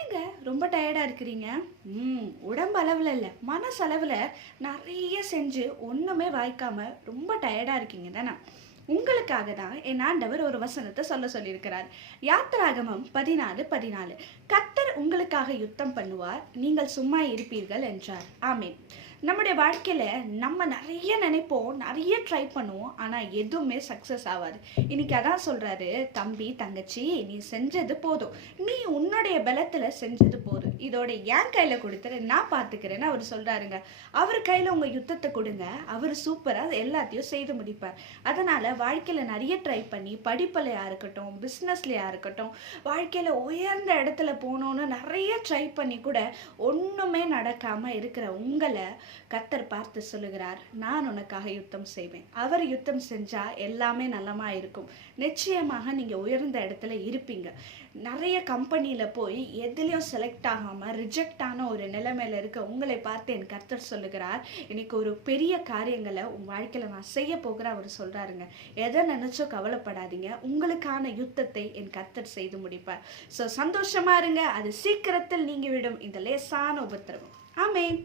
என்னங்க ரொம்ப டயர்டாக இருக்கிறீங்க? உடம்பு அளவில் இல்லை, மனசளவில் நிறைய செஞ்சு ஒன்றுமே வாய்க்காம ரொம்ப டயர்டாக இருக்கீங்க தானே? உங்களுக்காக தான் என் ஆண்டவர் ஒரு வசனத்தை சொல்லியிருக்கிறார். யாத்திராகமம் 14:14, கர்த்தர் உங்களுக்காக யுத்தம் பண்ணுவார், நீங்கள் சும்மா இருப்பீர்கள் என்றார். ஆமென். நம்முடைய வாழ்க்கையில நம்ம நிறைய நினைப்போம், நிறைய ட்ரை பண்ணுவோம், ஆனா எதுவுமே சக்சஸ் ஆகாது. இன்னைக்கு அதான் சொல்றாரு, தம்பி தங்கச்சி நீ செஞ்சது போதும், நீ உன்னுடைய பலத்துல செஞ்சது போதும், இதோட என் கையில கொடுத்துரு, நான் பார்த்துக்கிறேன்னு அவர் சொல்றாருங்க. அவர் கையில உங்க யுத்தத்தை கொடுங்க, அவர் சூப்பரா எல்லாத்தையும் செய்து முடிப்பார். அதனால வாழ்க்கையில நிறைய ட்ரை பண்ணி, படிப்புலையா இருக்கட்டும், பிஸ்னஸ்லையா இருக்கட்டும், வாழ்க்கையில உயர்ந்த இடத்துல போகணும்னு நிறைய ட்ரை பண்ணி கூட ஒண்ணுமே நடக்காம இருக்கிற உங்களை கர்த்தர் பார்த்து சொல்லுகிறார், நான் உனக்காக யுத்தம் செய்வேன். அவர் யுத்தம் செஞ்சா எல்லாமே நல்லமா இருக்கும். நிச்சயமாக நீங்க உயர்ந்த இடத்துல இருப்பீங்க. நிறைய கம்பெனியில போய் எதுலயும் செலக்ட் ஆகாம ரிஜெக்ட் ஆன ஒரு நிலைமையில இருக்க உங்களை பார்த்து என் கர்த்தர் சொல்லுகிறார், இன்னைக்கு ஒரு பெரிய காரியங்களை உங்க வாழ்க்கையில நான் செய்ய போகிறேன் அவர் சொல்றாருங்க. எதை நினைச்சோ கவலைப்படாதீங்க, உங்களுக்கான யுத்தத்தை என் கர்த்தர் செய்து முடிப்பார். ஸோ சந்தோஷமா இருங்க, அது சீக்கிரத்தில் நீங்கிவிடும் இந்த லேசான உபத்திரவம். ஆமென்.